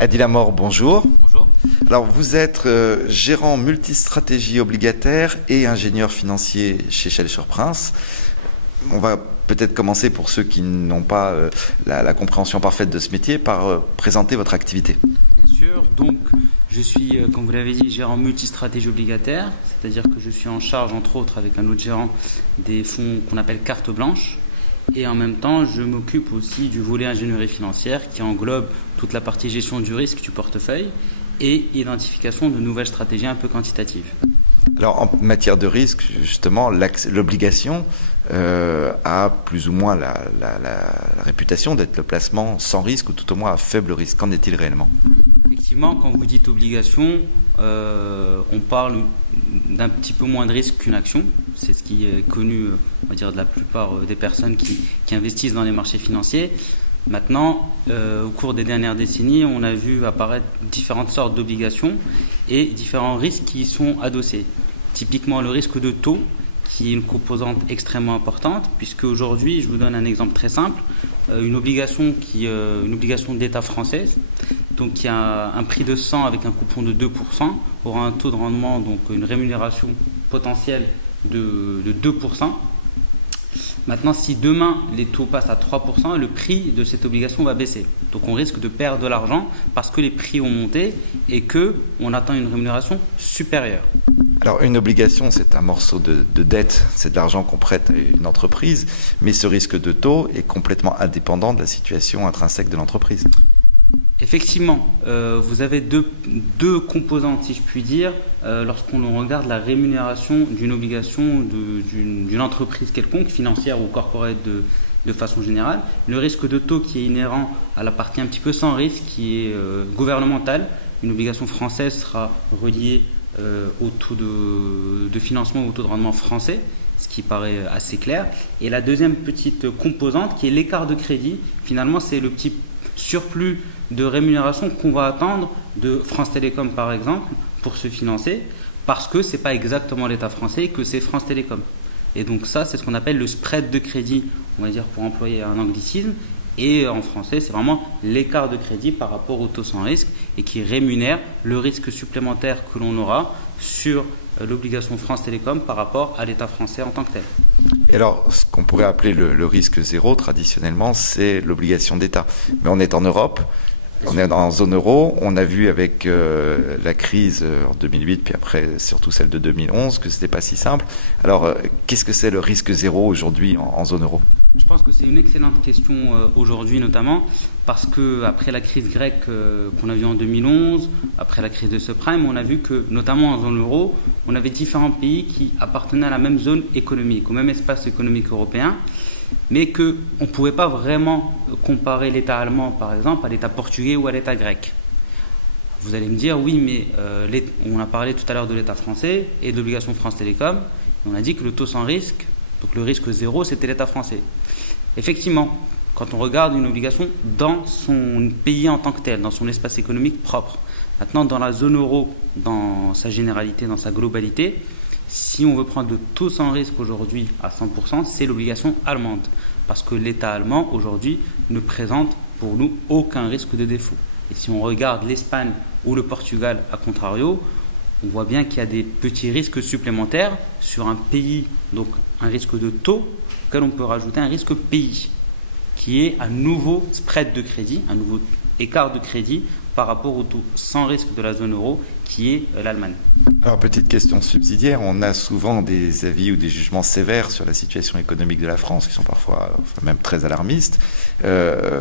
Adil Amor, bonjour. Bonjour. Alors, vous êtes gérant multistratégie obligataire et ingénieur financier chez Schelcher-Prince. On va peut-être commencer, pour ceux qui n'ont pas la compréhension parfaite de ce métier, par présenter votre activité. Bien sûr. Donc, je suis, comme vous l'avez dit, gérant multistratégie obligataire, c'est-à-dire que je suis en charge, entre autres, avec un autre gérant, des fonds qu'on appelle carte blanche. Et en même temps, je m'occupe aussi du volet ingénierie financière qui englobe toute la partie gestion du risque du portefeuille et identification de nouvelles stratégies un peu quantitatives. Alors, en matière de risque, justement, l'obligation a plus ou moins la réputation d'être le placement sans risque ou tout au moins à faible risque. Qu'en est-il réellement ? Effectivement, quand vous dites obligation, on parle d'un petit peu moins de risque qu'une action. C'est ce qui est connu, on va dire, de la plupart des personnes qui investissent dans les marchés financiers. Maintenant, au cours des dernières décennies, on a vu apparaître différentes sortes d'obligations et différents risques qui y sont adossés. Typiquement, le risque de taux, qui est une composante extrêmement importante, puisque aujourd'hui, je vous donne un exemple très simple, une obligation d'État française, donc qui a un prix de 100 avec un coupon de 2%, aura un taux de rendement, donc une rémunération potentielle de 2%. Maintenant, si demain les taux passent à 3%, le prix de cette obligation va baisser. Donc on risque de perdre de l'argent parce que les prix ont monté et qu'on attend une rémunération supérieure. Alors une obligation, c'est un morceau de dette, c'est de l'argent qu'on prête à une entreprise, mais ce risque de taux est complètement indépendant de la situation intrinsèque de l'entreprise. Effectivement, vous avez deux composantes, si je puis dire, lorsqu'on regarde la rémunération d'une obligation d'une entreprise quelconque, financière ou corporate de façon générale. Le risque de taux qui est inhérent à la partie un petit peu sans risque, qui est gouvernementale. Une obligation française sera reliée au taux de financement ou au taux de rendement français, ce qui paraît assez clair. Et la deuxième petite composante, qui est l'écart de crédit, finalement c'est le petit surplus de rémunération qu'on va attendre de France Télécom par exemple pour se financer, parce que ce n'est pas exactement l'État français que c'est France Télécom. Et donc ça, c'est ce qu'on appelle le spread de crédit, on va dire pour employer un anglicisme, et en français c'est vraiment l'écart de crédit par rapport au taux sans risque et qui rémunère le risque supplémentaire que l'on aura sur l'obligation France Télécom par rapport à l'État français en tant que tel. Et alors, ce qu'on pourrait appeler le risque zéro, traditionnellement, c'est l'obligation d'État. Mais on est en Europe, on est en zone euro, on a vu avec la crise en 2008, puis après surtout celle de 2011, que ce n'était pas si simple. Alors, qu'est-ce que c'est le risque zéro aujourd'hui en zone euro ? Je pense que c'est une excellente question aujourd'hui notamment parce que après la crise grecque qu'on a vue en 2011, après la crise de subprime, on a vu que notamment en zone euro, on avait différents pays qui appartenaient à la même zone économique, au même espace économique européen, mais qu'on ne pouvait pas vraiment comparer l'État allemand par exemple à l'État portugais ou à l'État grec. Vous allez me dire oui, mais on a parlé tout à l'heure de l'État français et de l'obligation France Télécom, et on a dit que le taux sans risque, donc le risque zéro, c'était l'État français. Effectivement, quand on regarde une obligation dans son pays en tant que tel, dans son espace économique propre, maintenant dans la zone euro, dans sa généralité, dans sa globalité, si on veut prendre le taux sans risque aujourd'hui à 100%, c'est l'obligation allemande. Parce que l'État allemand aujourd'hui ne présente pour nous aucun risque de défaut. Et si on regarde l'Espagne ou le Portugal à contrario, on voit bien qu'il y a des petits risques supplémentaires sur un pays, donc un risque de taux, auquel on peut rajouter un risque pays, qui est un nouveau spread de crédit, un nouveau écart de crédit par rapport au taux sans risque de la zone euro, qui est l'Allemagne. Alors, petite question subsidiaire, on a souvent des avis ou des jugements sévères sur la situation économique de la France, qui sont parfois même très alarmistes.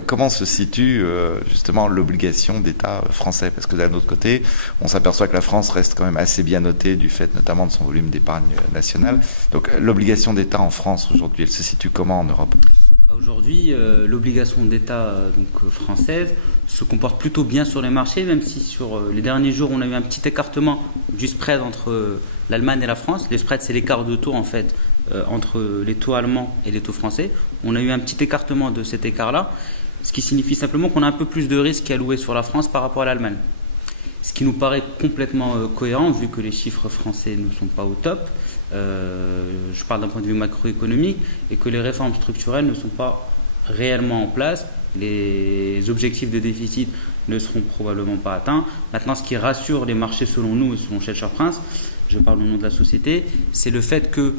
Comment se situe justement l'obligation d'État français ? Parce que d'un autre côté, on s'aperçoit que la France reste quand même assez bien notée du fait notamment de son volume d'épargne nationale. Donc l'obligation d'État en France aujourd'hui, elle se situe comment en Europe ? Aujourd'hui, l'obligation d'État française se comporte plutôt bien sur les marchés, même si sur les derniers jours, on a eu un petit écartement du spread entre l'Allemagne et la France. Les spreads, c'est l'écart de taux en fait entre les taux allemands et les taux français. On a eu un petit écartement de cet écart-là, ce qui signifie simplement qu'on a un peu plus de risques alloués sur la France par rapport à l'Allemagne. Ce qui nous paraît complètement cohérent, vu que les chiffres français ne sont pas au top. Je parle d'un point de vue macroéconomique, et que les réformes structurelles ne sont pas réellement en place. Les objectifs de déficit ne seront probablement pas atteints. Maintenant, ce qui rassure les marchés selon nous et selon Shelter Prince, je parle au nom de la société, c'est le fait que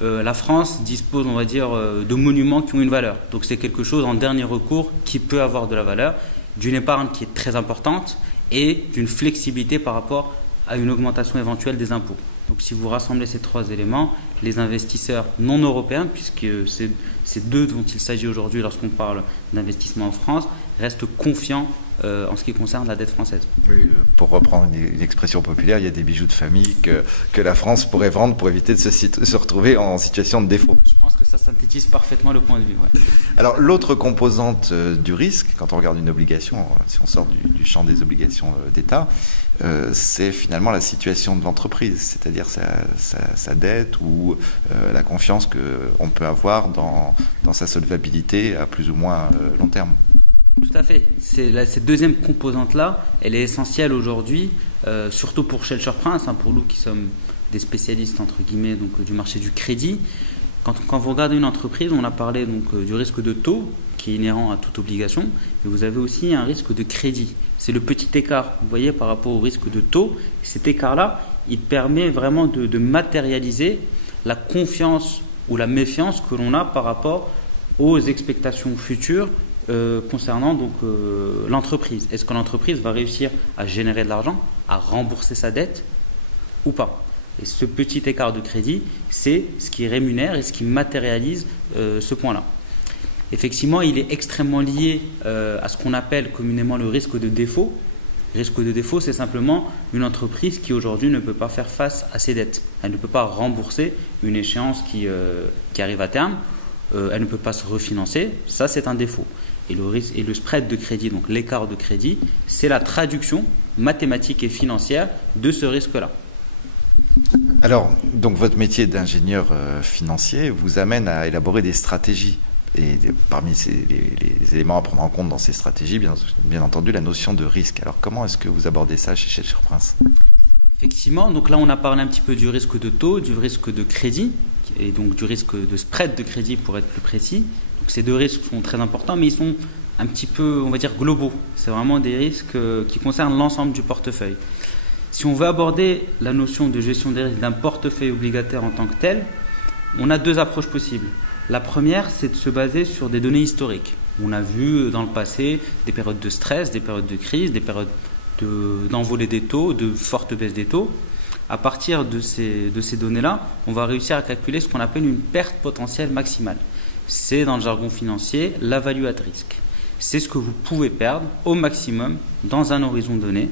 la France dispose, on va dire, de monuments qui ont une valeur. Donc c'est quelque chose en dernier recours qui peut avoir de la valeur, d'une épargne qui est très importante et d'une flexibilité par rapport à une augmentation éventuelle des impôts. Donc si vous rassemblez ces trois éléments, les investisseurs non européens, puisque c'est d'eux dont il s'agit aujourd'hui lorsqu'on parle d'investissement en France, restent confiants en ce qui concerne la dette française. Oui, pour reprendre une expression populaire, il y a des bijoux de famille que la France pourrait vendre pour éviter de se retrouver en situation de défaut. Je pense que ça synthétise parfaitement le point de vue. Ouais. Alors l'autre composante du risque, quand on regarde une obligation, si on sort du champ des obligations d'État, c'est finalement la situation de l'entreprise, c'est-à-dire sa dette ou la confiance qu'on peut avoir dans sa solvabilité à plus ou moins long terme. Tout à fait. Cette deuxième composante-là, elle est essentielle aujourd'hui, surtout pour Shelter Prince, pour nous qui sommes des spécialistes entre guillemets donc, du marché du crédit. Quand vous regardez une entreprise, on a parlé donc, du risque de taux qui est inhérent à toute obligation, mais vous avez aussi un risque de crédit. C'est le petit écart, vous voyez, par rapport au risque de taux. Cet écart-là, il permet vraiment de matérialiser la confiance ou la méfiance que l'on a par rapport aux expectations futures concernant donc l'entreprise. Est-ce que l'entreprise va réussir à générer de l'argent, à rembourser sa dette ou pas? Et ce petit écart de crédit, c'est ce qui rémunère et ce qui matérialise ce point-là. Effectivement, il est extrêmement lié à ce qu'on appelle communément le risque de défaut. Le risque de défaut, c'est simplement une entreprise qui aujourd'hui ne peut pas faire face à ses dettes. Elle ne peut pas rembourser une échéance qui arrive à terme. Elle ne peut pas se refinancer. Ça, c'est un défaut. Et le spread de crédit, donc l'écart de crédit, c'est la traduction mathématique et financière de ce risque-là. Alors, donc votre métier d'ingénieur financier vous amène à élaborer des stratégies. Et parmi les éléments à prendre en compte dans ces stratégies, bien entendu, la notion de risque. Alors, comment est-ce que vous abordez ça chez Shelter Prince? Effectivement, donc là, on a parlé un petit peu du risque de taux, du risque de crédit, et donc du risque de spread de crédit pour être plus précis. Donc ces deux risques sont très importants, mais ils sont un petit peu, on va dire, globaux. C'est vraiment des risques qui concernent l'ensemble du portefeuille. Si on veut aborder la notion de gestion des risques d'un portefeuille obligataire en tant que tel, on a deux approches possibles. La première, c'est de se baser sur des données historiques. On a vu dans le passé des périodes de stress, des périodes de crise, des périodes d'envolée des taux, de forte baisse des taux. À partir de ces données-là, on va réussir à calculer ce qu'on appelle une perte potentielle maximale. C'est dans le jargon financier la value at risk. C'est ce que vous pouvez perdre au maximum dans un horizon donné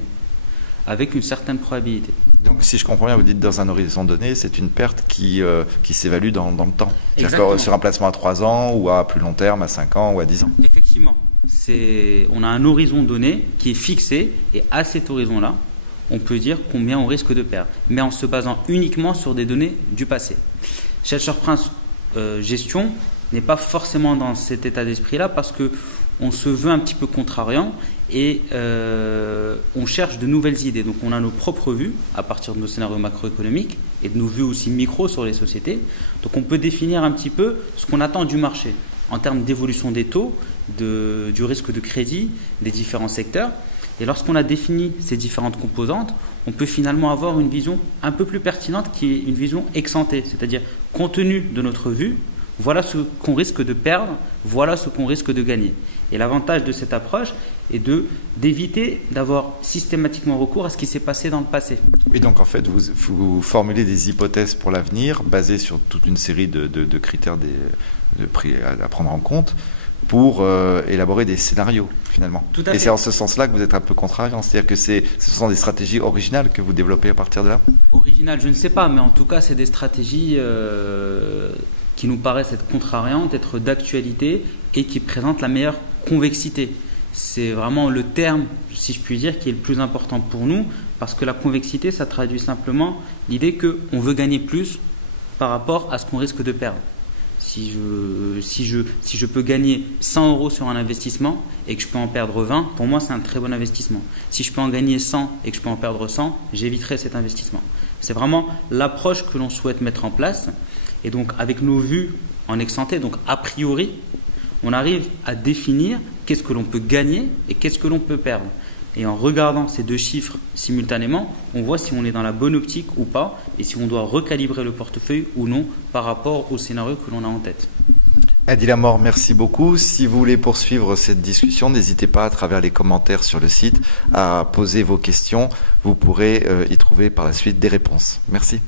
avec une certaine probabilité. Donc si je comprends bien, vous dites dans un horizon donné, c'est une perte qui s'évalue dans le temps. Exactement. Sur un placement à 3 ans ou à plus long terme, à 5 ans ou à 10 ans. Effectivement. On a un horizon donné qui est fixé et à cet horizon-là, on peut dire combien on risque de perdre, mais en se basant uniquement sur des données du passé. Shelter Prince Gestion n'est pas forcément dans cet état d'esprit-là parce qu'on se veut un petit peu contrariant et on cherche de nouvelles idées. Donc on a nos propres vues à partir de nos scénarios macroéconomiques et de nos vues aussi micro sur les sociétés. Donc on peut définir un petit peu ce qu'on attend du marché en termes d'évolution des taux, du risque de crédit, des différents secteurs. Et lorsqu'on a défini ces différentes composantes, on peut finalement avoir une vision un peu plus pertinente qui est une vision ex-ante, c'est-à-dire compte tenu de notre vue, voilà ce qu'on risque de perdre, voilà ce qu'on risque de gagner. Et l'avantage de cette approche est d'éviter d'avoir systématiquement recours à ce qui s'est passé dans le passé. Et donc en fait, vous formulez des hypothèses pour l'avenir basées sur toute une série de critères à prendre en compte pour élaborer des scénarios finalement. Tout à fait. Et c'est en ce sens-là que vous êtes un peu contrariant, c'est-à-dire que ce sont des stratégies originales que vous développez à partir de là? Originales, je ne sais pas, mais en tout cas, c'est des stratégies qui nous paraissent être contrariantes, être d'actualité et qui présentent la meilleure convexité. C'est vraiment le terme, si je puis dire, qui est le plus important pour nous, parce que la convexité, ça traduit simplement l'idée qu'on veut gagner plus par rapport à ce qu'on risque de perdre. Si je peux gagner 100 euros sur un investissement et que je peux en perdre 20, pour moi c'est un très bon investissement. Si je peux en gagner 100 et que je peux en perdre 100, j'éviterai cet investissement. C'est vraiment l'approche que l'on souhaite mettre en place. Et donc avec nos vues en ex-ante, donc a priori, on arrive à définir qu'est-ce que l'on peut gagner et qu'est-ce que l'on peut perdre. Et en regardant ces deux chiffres simultanément, on voit si on est dans la bonne optique ou pas, et si on doit recalibrer le portefeuille ou non par rapport au scénario que l'on a en tête. Adi Lamor, merci beaucoup. Si vous voulez poursuivre cette discussion, n'hésitez pas à travers les commentaires sur le site à poser vos questions. Vous pourrez y trouver par la suite des réponses. Merci.